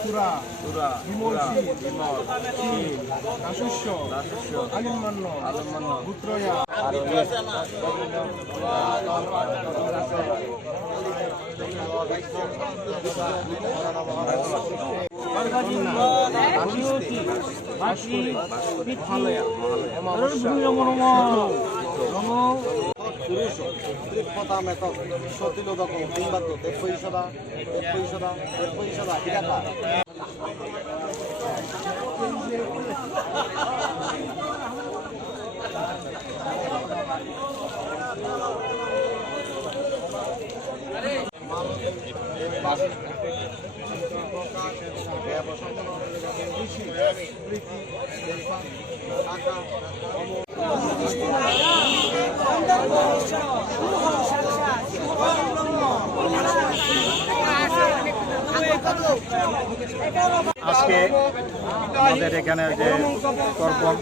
সুরা বিমলসি দাসস্য আলিমান্য পুত্রয়া আজকে আমাদের এখানে যে তর্পণ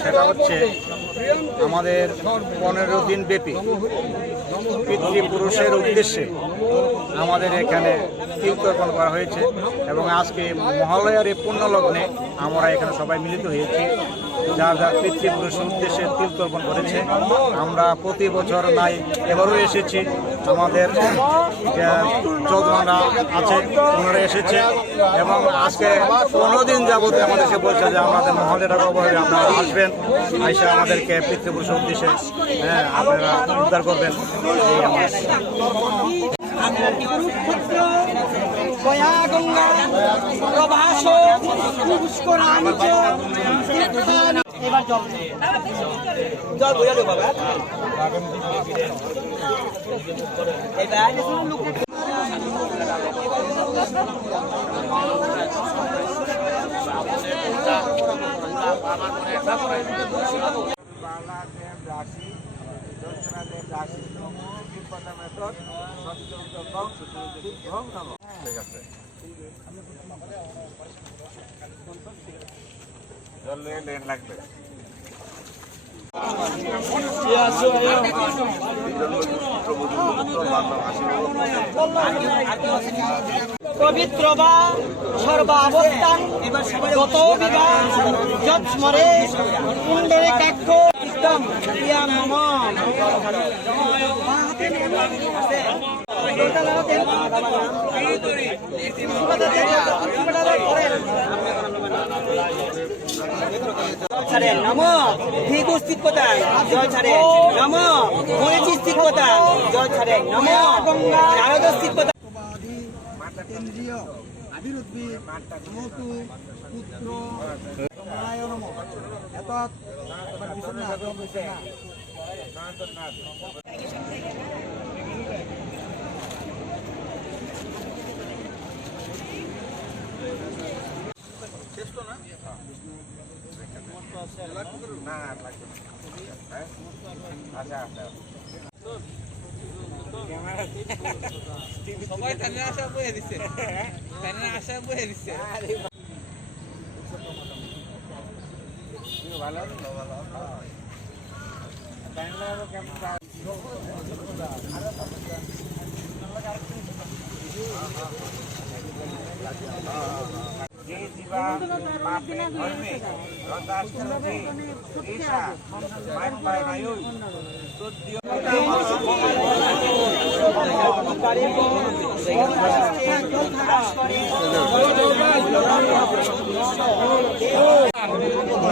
সেটা হচ্ছে আমাদের 15 দিন ব্যাপী পিতৃপুরুষের উদ্দেশ্যে আমাদের এখানে তিল তর্পণ করা হয়েছে এবং আজকে মহালয়ার এই পুণ্যলগ্নে আমরা এখানে সবাই মিলিত হয়েছি যার যার পিতৃপুরুষের উদ্দেশ্যে তিল তর্পণ করেছে। আমরা প্রতি বছর নাই এবারও এসেছি, আমাদের যে চৌধুরীরা আছে ওনারা এসেছে এবং আজকে 15 দিন যাবত আমাদেরকে বলছে যে আমাদের মহালয়ার অবহেলে আপনারা আসবেন, এসে আমাদেরকে পিতৃপুরুষের উদ্দেশ্যে আপনারা উদ্ধার করবেন। এই আমার এবার জল বোঝা দেবো বাবা লাগবে পবিত্র বা সর্বাবস্থান যত বিবাহ যৎস্মরে কুণ্ডলে কাক্ষ ইষ্টম ইয়া নম নম ভিগু স্থিতপতা জয় ছাড়ে নম মরিচি স্থিতপতা জয় ছাড়ে নম নারদ স্থিতপতা কেন্দ্রীয় আবিরুদ্ভিদ মতু পুত্র নম এতৎ সবাই তাদের আশা বয়ে দিচ্ছে, তাদের আশা বয়ে দিচ্ছে।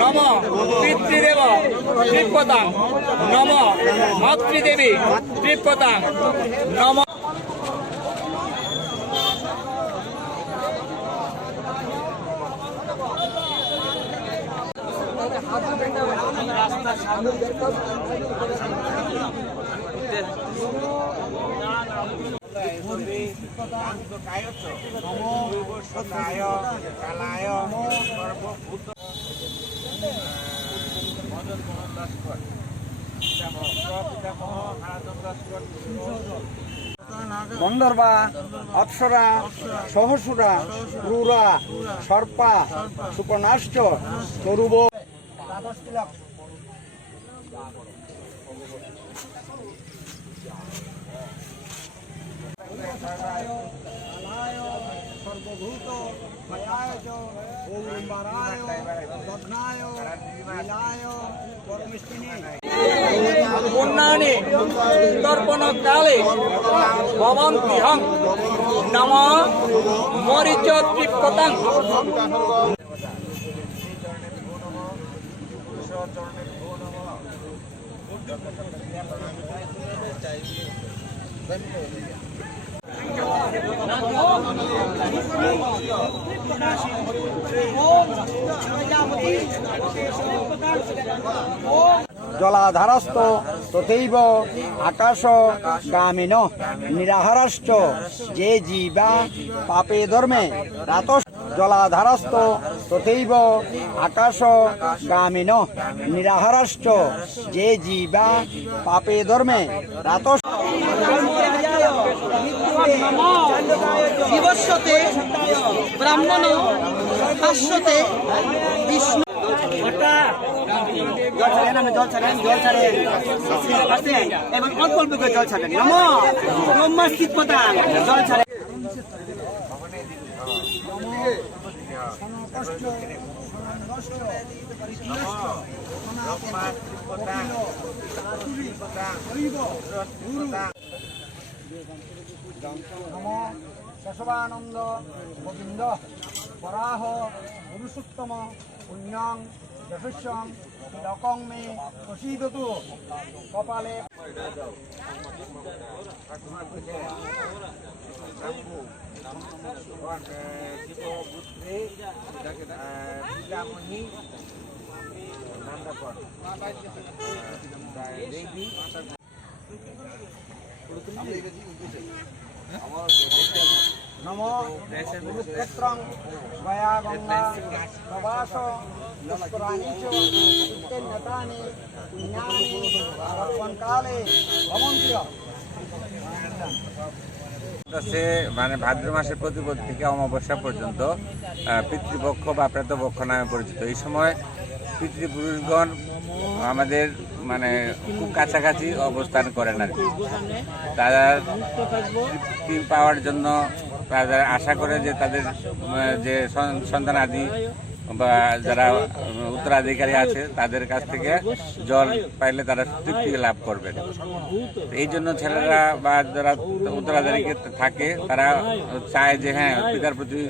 নম পিতৃদেব তৃপ্পতাং নম মাতৃদেবী তৃপ্পতাং নম। গন্ধর্বা, অপ্সরা, সহসুরা, ক্রূরা, সর্পা, সুপর্ণাশ্চ, তরুব। সম্বারায় দগ্নায় লীলায় পরমেষ্টিনে পুণ্যানি তর্পণ কালে ভবন্তিহং নম মরিচ তৃপ্পতাং। জলাধারস্থ তথৈব আকাশ গামিন নিরাহারশ্চ যে জীবা পাপে ধর্মে রাত জলাধারস্থ তথৈব আকাশ গামিন নিরাহারশ্চ যে জীবা পাপে ধর্মে রাত দিবস্যতে ব্রাহ্মণ হাস্যতে বিষ্ণু। জল ছাড়েন, আপনি জল ছাড়েন, জল ছাড়েন, এবং অল্প অল্প করে জল ছাড়েন। নম ব্রহ্মাস্তিত পতাং, জল ছাড়েন। নম শশবানন্দ গোবিন্দ বরাহ পুরুষোত্তম পুণ্যং যশস্যং লোকং মে প্রসীদতু কপালে নম কুরুক্ষেত্রং গয়া গঙ্গা প্রবাস পুষ্করাণি চ নতানি পুণ্যানি বর্তমান কালে ভবন্তি। হচ্ছে মানে ভাদ্র মাসের প্রতিপদ থেকে অমাবস্যা পর্যন্ত পিতৃপক্ষ বা প্রেতপক্ষ নামে পরিচিত। এই সময় পিতৃপুরুষগণ আমাদের মানে খুব কাছাকাছি অবস্থান করেন আর কি। তারা তৃপ্তি পাওয়ার জন্য তারা আশা করে যে তাদের যে সন্তানাদি বা যারা উত্তরাধিকারী আছে তাদের কাছ থেকে জল পাইলে তারা তৃপ্তি লাভ করবেন। এই জন্য ছেলেরা বা যারা উত্তরাধিকারী থাকে তারা চায় যে হ্যাঁ পিতার প্রতি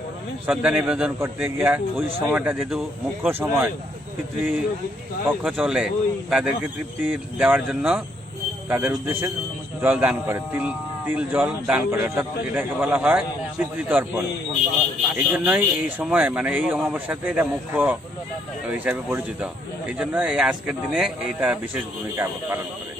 শ্রদ্ধা নিবেদন করতে গিয়া ওই সময়টা যেহেতু মুখ্য সময় পিতৃপক্ষ চলে, তাদেরকে তৃপ্তি দেওয়ার জন্য তাদের উদ্দেশ্যে জল দান করে, তিল জল দান করে, অর্থাৎ এটাকে বলা হয় পিতৃতর্পণ। এই জন্যই এই সময় মানে এই অমাবস্যাতে এটা মুখ্য হিসাবে পরিচিত। এই জন্য এই আজকের দিনে এইটা বিশেষ ভূমিকা পালন করে।